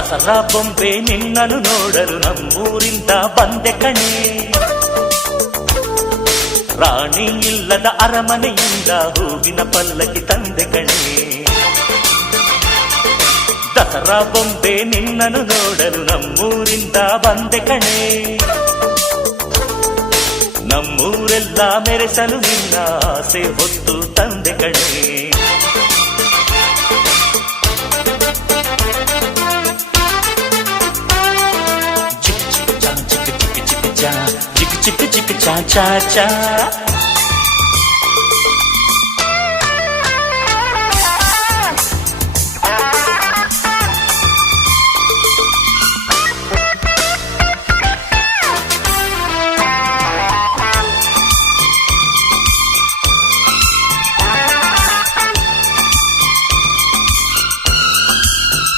ದಸರಾ ಬೊಂಬೆ ನಿನ್ನನ್ನು ನೋಡಲು ನಮ್ಮೂರಿಂದ ಬಂದೆ ಕಣೆ. ರಾಣಿ ಇಲ್ಲದ ಅರಮನೆಯಿಂದ ಹೂವಿನ ಪಲ್ಲಕ್ಕಿ ತಂದೆ ಕಣೆ. ದಸರಾ ಬೊಂಬೆ ನಿನ್ನನ್ನು ನೋಡಲು ನಮ್ಮೂರಿಂದ ಬಂದೆ ಕಣೆ. ನಮ್ಮೂರೆಲ್ಲ ಮೆರೆಸಲು ನಿನ್ನ ಆಸೆ ಹೊತ್ತು ತಂದೆ ಕಣೆ. ಚಿಕ್ ಚಿಕ್ ಚಾ ಚಾ ಚಾ